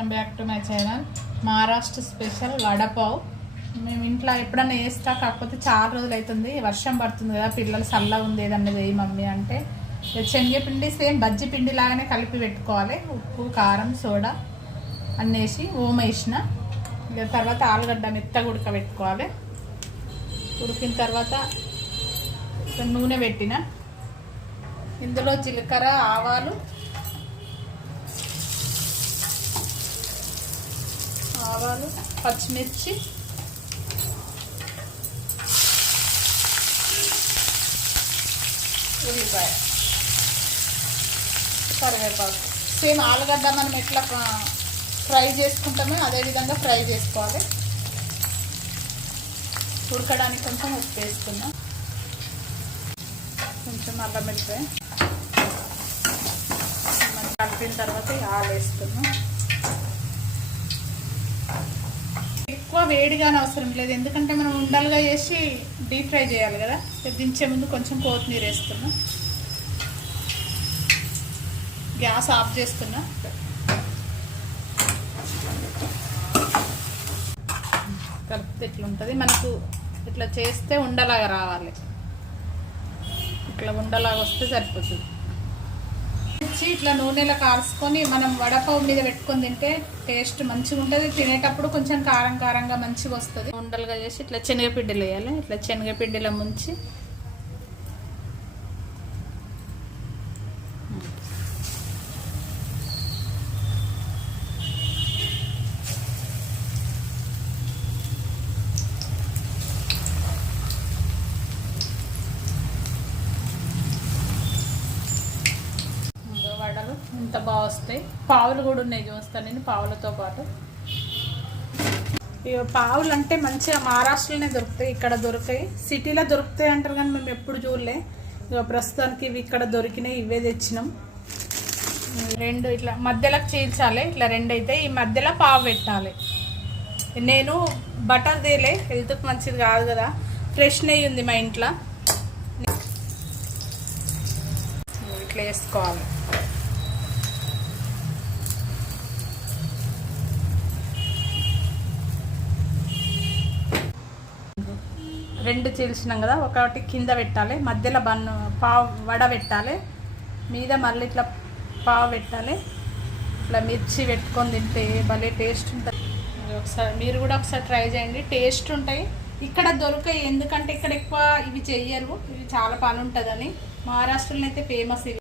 Welcome back to my channel. Maharashtra special vada pav. మేము ఇంట్లో ఎప్పుడన్నా వేస్తా, కాకపోతే చాలా రోజులు అవుతుంది, వర్షం పడుతుంది కదా, పిల్లలు చల్లగా ఉంది ఏదన్నా వేయి మమ్మీ అంటే శనగపిండి సేమ్ బజ్జి పిండి లాగానే కలిపి పెట్టుకోవాలి. ఉప్పు, కారం, సోడా అన్నేసి ఓమ వేసిన తర్వాత ఆలుగడ్డ మెత్తగా ఉడకబెట్టుకోవాలి. ఉడికిన తర్వాత నూనె పెట్టిన, ఇందులో జీలకర్ర, ఆవాలు, పచ్చిమిర్చి, ఉల్లిపాయ, కరివేపాకు. సేమ్ ఆలుగడ్డ మనం ఎట్లా ఫ్రై చేసుకుంటామో అదే విధంగా ఫ్రై చేసుకోవాలి. ఉడకడానికి కొంచెం ఉప్పు వేసుకున్నాం, కొంచెం అల్లం వెల్లిపాయ కలిపిన తర్వాత ఆలు వేసుకున్నాం. ఎక్కువ వేడిగానే అవసరం లేదు, ఎందుకంటే మనం ఉండలుగా చేసి డీప్ ఫ్రై చేయాలి కదా. దించే ముందు కొంచెం కొత్తిమీర వేసుకున్నాం. గ్యాస్ ఆఫ్ చేసుకున్నా. కలిపితే ఇట్లా ఉంటుంది. మనకు ఇట్లా చేస్తే ఉండలాగా రావాలి, ఇట్లా ఉండలాగా వస్తే సరిపోతుంది. ఇట్లా నూనెలో కాల్చుకొని మనం వడపావు మీద పెట్టుకొని తింటే టేస్ట్ మంచిగా ఉంటుంది. తినేటప్పుడు కొంచెం కారం కారంగా మంచిగా వస్తుంది. ఉండలుగా చేసి ఇట్లా శనగపిండిలో వేయాలి. ఇట్లా శనగపిండిలో ముంచి వడలు ఇంత బాగా వస్తాయి. పావులు కూడా ఉన్నాయి, చూస్తాను నేను పావులతో పాటు. ఇక పావులు అంటే మంచిగా మహారాష్ట్రలోనే దొరుకుతాయి, ఇక్కడ దొరుకుతాయి. సిటీలో దొరుకుతాయి అంటారు కానీ మేము ఎప్పుడు చూడలే. ఇక ప్రస్తుతానికి ఇవి ఇక్కడ దొరికినాయి, ఇవే తెచ్చినాం. రెండు ఇట్లా మధ్యలోకి చీల్చాలి, ఇట్లా రెండు అయితే ఈ మధ్యలో పావు పెట్టాలి. నేను బటర్ తేలే, హెల్త్కి మంచిది కాదు కదా. ఫ్రెష్ నెయ్యి ఉంది మా ఇంట్లో, ఇట్లా వేసుకోవాలి. రెండు చీల్చినాం కదా, ఒకటి కింద పెట్టాలి, మధ్యలో పావు వడ పెట్టాలి, మీద మళ్ళీ ఇట్లా పావు పెట్టాలి. ఇట్లా మిర్చి పెట్టుకొని తింటే భలే టేస్ట్ ఉంటుంది. ఒకసారి మీరు కూడా ఒకసారి ట్రై చేయండి, టేస్ట్ ఉంటాయి. ఇక్కడ దొరకాయి, ఎందుకంటే ఇక్కడ ఎక్కువ ఇవి చెయ్యరు, ఇవి చాలా పని ఉంటుందని. మహారాష్ట్రలో అయితే ఫేమస్ ఇవి.